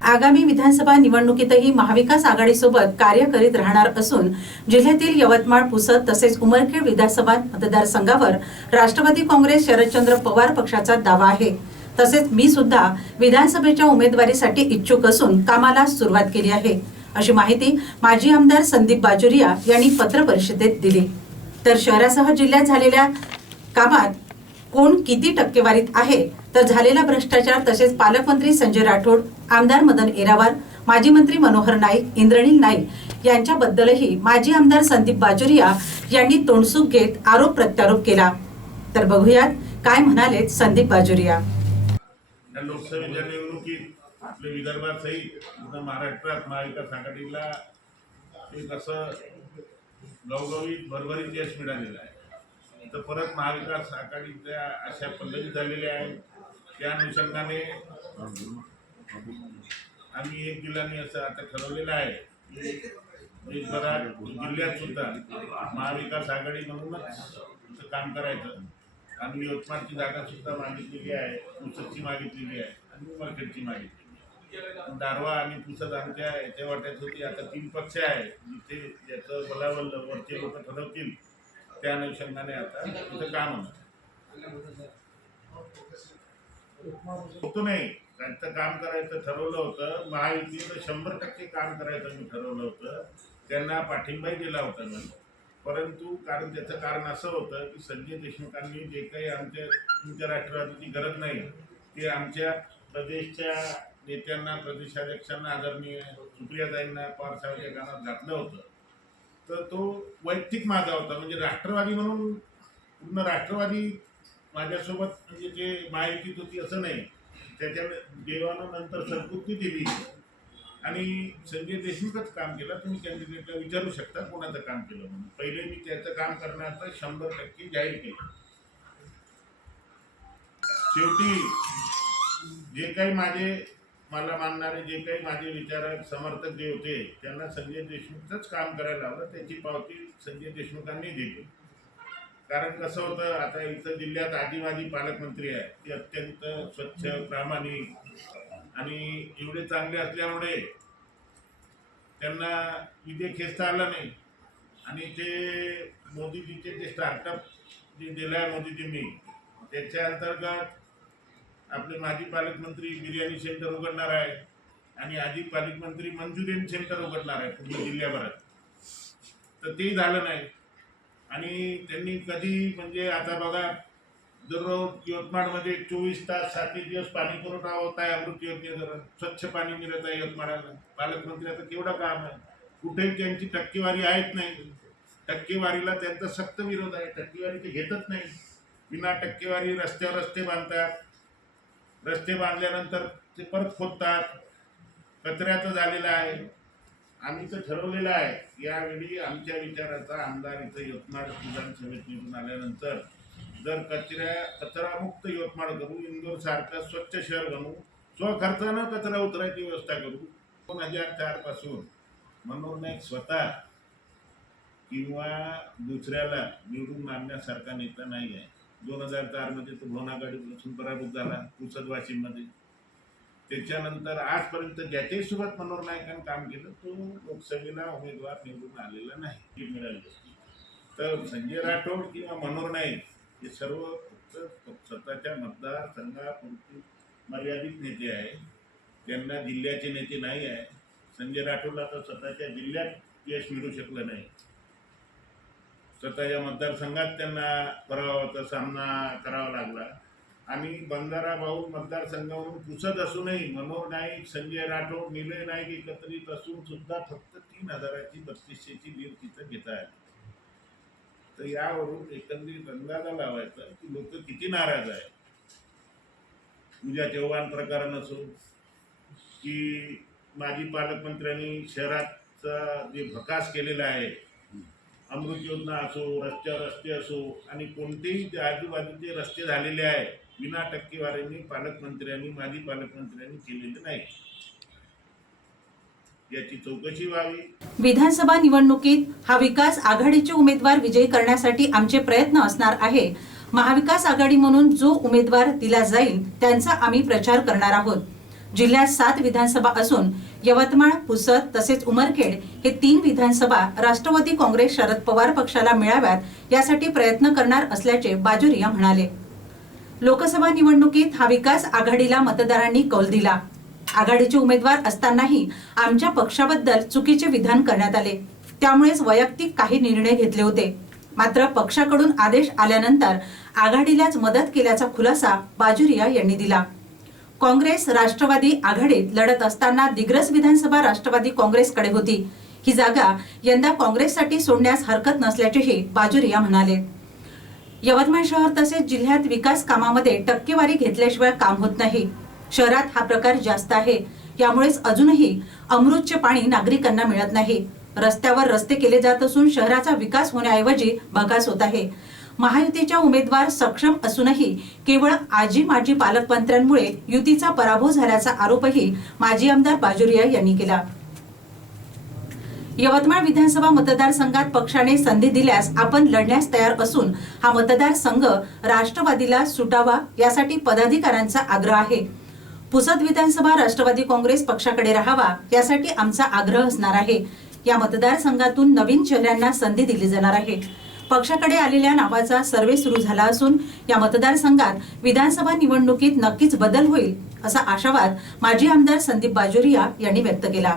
आगामी विधानसभा निवडणुकीतही महाविकास आघाडीसोबत कार्य करीत राहणार असून जिल्ह्यातील यवतमाळ, पुसद तसेच उमरखेड विधानसभा मतदारसंघावर राष्ट्रवादी काँग्रेस शरदचंद्र पवार पक्षाचा दावा आहे। तसेच मी सुद्धा विधानसभेच्या उमेदवारीसाठी इच्छुक असून कामाला सुरुवात केली आहे, अशी माहिती माजी आमदार संदीप बाजोरिया यांनी पत्रपरिषदेत दिली। तर शहरासह जिल्ह्यात झालेल्या कामात कोण किती टक्केवारीत आहे, तर झालेला भ्रष्टाचार तसेच पालकमंत्री संजय राठोड, आमदार मदन येरावार, माजी मंत्री मनोहर नाईक, इंद्रनील नाईक यांच्याबद्दलही माजी आमदार संदीप बाजोरिया यांनी तोंडसुख घेत आरोप प्रत्यारोप केला। तर बघूयात काय म्हणाले संदीप बाजोरिया। लोकसभेच्या निवडणुकीत आपल्या विदर्भासहित महाराष्ट्रात महाविकास आघाडीला एक असं गवगवीत भरभरीत यश मिळालेलं आहे। तर परत महाविकास आघाडीच्या अशा पद्धती झालेल्या आहेत। त्या अनुषंगाने आम्ही एक जिल्ह्याने असं आता ठरवलेलं आहे की देशभरात जिल्ह्यात सुद्धा महाविकास आघाडी म्हणूनच काम करायचं। आम्ही यवतमाळची जागा सुद्धा मागितलेली आहे, पुसदची मागितलेली आहे आणि उमरखेडची मागितलेली आहे। दारवा आणि पुसद आमच्या याच्या वाट्यात होती। आता 3 पक्ष आहे जिथे ज्याचं बलाबल वरचे लोक ठरवतील त्या अनुषंगाने आता तिथं काम होतं नाही। त्यांचं काम करायचं ठरवलं होतं। महायुतीचं 100% काम करायचं मी ठरवलं होतं, त्यांना पाठिंबाही दिला होता मी। परंतु कारण त्याचं कारण असं होतं की संजय देशमुखांनी जे काही आमच्या राष्ट्रवादीची गरज नाही ते आमच्या प्रदेशच्या नेत्यांना, प्रदेशाध्यक्षांना, आदरणीय सुप्रियाताईंना, पवार साहेबांच्या कानात घातलं होतं। तर तो वैयक्तिक माझा होता, म्हणजे राष्ट्रवादी म्हणून पूर्ण राष्ट्रवादी माझ्यासोबत म्हणजे जे महायुतीत होती असं नाही। त्याच्या देवानं नंतर सरकृती दिली आणि संजय देशमुखच काम केलं। तुम्ही कॅन्डिडेटला विचारू शकता कोणाचं काम केलं म्हणून। पहिले मी त्याचं काम करण्याचं 100% जाहीर केलं। शेवटी जे काही मला मानणारे जे काही माझे विचारक समर्थक जे होते त्यांना संजय देशमुखच काम करायला लावलं। त्याची पावती संजय देशमुखांनी दिली। कारण कसं होतं, आता इथं जिल्ह्यात आदिवासी पालकमंत्री आहे, ते अत्यंत स्वच्छ, प्रामाणिक आणि एवढे चांगले असल्यामुळे त्यांना इथे खेचता आलं नाही। आणि ते मोदीजीचे जे स्टार्टअप जे दिलं आहे मोदीजींनी, त्याच्या अंतर्गत आपले माजी पालकमंत्री बिर्याणी सेंटर उघडणार आहे आणि आजी पालकमंत्री मंचुरियन सेंटर उघडणार आहे पूर्ण जिल्ह्याभरात। तर ते झालं नाही। आणि त्यांनी कधी म्हणजे आता बघा, दररोज यवतमाळमध्ये 24 तास 7 दिवस पाणी पुरवठा होत आहे। अमृत योजनेद्वारे स्वच्छ पाणी मिळत आहे यवतमाळला। पालकमंत्र्याचं केवढं काम आहे, कुठेही त्यांची टक्केवारी आहेत नाही। टक्केवारीला त्यांचा सक्त विरोध आहे। टक्केवारी ते घेतच नाही। विना टक्केवारी रस्त्यावर रस्ते बांधतात, रस्ते बांधल्यानंतर ते परत खोदतात। कचऱ्याचं झालेलं आहे। आम्ही तर ठरवलेलं आहे यावेळी आमच्या विचाराचा आमदार इथं यवतमाळ विधानसभेत निवडून आल्यानंतर जर कचरामुक्त यवतमाळ करू, इंदोरसारखं स्वच्छ शहर बनवू, स्वखर्चानं कचरा उतरायची व्यवस्था करू। 2004 पासून मनोहर नाईक स्वतः किंवा दुसऱ्याला निवडून आणण्यासारखा नेता नाही आहे। 2004 मध्ये तो भवनागाडीपासून पराभूत झाला पुसद वाशिममध्ये। त्याच्यानंतर आजपर्यंत ज्याच्यासोबत मनोहर नाईकांनी काम केलं तो लोकसभेला उमेदवार निवडून आलेला नाही मिळाली। तर संजय राठोड किंवा मनोहर नाईक हे सर्व फक्त स्वतःच्या मतदारसंघापुरती मर्यादित नेते आहे। त्यांना जिल्ह्याचे नेते नाही आहे। संजय राठोडला तर स्वतःच्या जिल्ह्यात यश मिळू शकलं नाही। स्वतःच्या मतदारसंघात त्यांना पराभवाचा सामना करावा लागला। आणि बंजारा भाऊ मतदारसंघावरून पुसद असूनही मनोहर नाईक, संजय राठोड, निलय नाईक एकत्रित असून सुद्धा फक्त 3000ची 3200ची लीड तिथं घेता आली। तर यावरून एकंदरीत अंदाजा लावायचा की लोक किती नाराज आहे। पूजा चव्हाण प्रकरण असो की माजी पालकमंत्र्यांनी शहराचा जे भकास केलेला आहे, अमृत योजना असो, रस्ते असो आणि कोणतेही आजूबाजूचे रस्ते झालेले आहे विना टक्केवारीने पालकमंत्र्यांनी, माजी पालकमंत्र्यांनी केलेले नाही। याची चौकशी व्हावी। विधानसभा निवडणुकीत हा विकास आघाडीचे उमेदवार विजयी करण्यासाठी आमचे प्रयत्न असणार आहे। महाविकास आघाडी म्हणून जो उमेदवार दिला जाईल त्यांचा आम्ही प्रचार करणार आहोत। जिल्ह्यात 7 विधानसभा असून यवतमाळ, पुसद तसेच उमरखेड हे 3 विधानसभा राष्ट्रवादी काँग्रेस शरद पवार पक्षाला मिळाव्यात यासाठी प्रयत्न करणार असल्याचे बाजुरिया म्हणाले। लोकसभा निवडणुकीत हा विकास आघाडीला मतदारांनी कौल दिला। आघाडीचे उमेदवार असतानाही आमच्या पक्षाबद्दल चुकीचे विधान करण्यात आले, त्यामुळेच वैयक्तिक काही निर्णय घेतले होते। मात्र पक्षाकडून आदेश आल्यानंतर आघाडीलाच मदत केल्याचा खुलासा बाजुरिया यांनी दिला। काँग्रेस राष्ट्रवादी आघाडीत लढत असताना दिग्रस विधानसभा राष्ट्रवादी काँग्रेसकडे होती। ही जागा यंदा काँग्रेससाठी सोडण्यास हरकत नसल्याचेही बाजुरिया म्हणाले। यवतमाळ शहर तसेच जिल्ह्यात विकास कामामध्ये टक्केवारी घेतल्याशिवाय काम होत नाही। शहरात हा प्रकार जास्त आहे, यामुळेच अजूनही अमृतचे पाणी नागरिकांना मिळत नाही। रस्त्यावर रस्ते केले जात असून शहराचा विकास होण्याऐवजी भकास होत आहे। महायुतीच्या उमेदवार सक्षम असूनही केवळ आजी माजी पालकमंत्र्यांमुळे युतीचा पराभव झाल्याचा आरोपही माजी आमदार बाजुरिया यांनी केला। यवतमाळ विधानसभा मतदारसंघात पक्षाने संधी दिल्यास आपण लढण्यास तयार असून हा मतदारसंघ राष्ट्रवादीला सुटावा यासाठी पदाधिकाऱ्यांचा आग्रह आहे। पुसद विधानसभा राष्ट्रवादी काँग्रेस पक्षाकडे राहावा यासाठी आमचा आग्रह असणार आहे। या मतदारसंघातून नवीन चेहऱ्यांना संधी दिली जाणार आहे। पक्षाकडे आलेल्या नावाचा सर्वे सुरू झाला असून या मतदारसंघात विधानसभा निवडणुकीत नक्कीच बदल होईल असा आशावाद माजी आमदार संदीप बाजुरिया यांनी व्यक्त केला।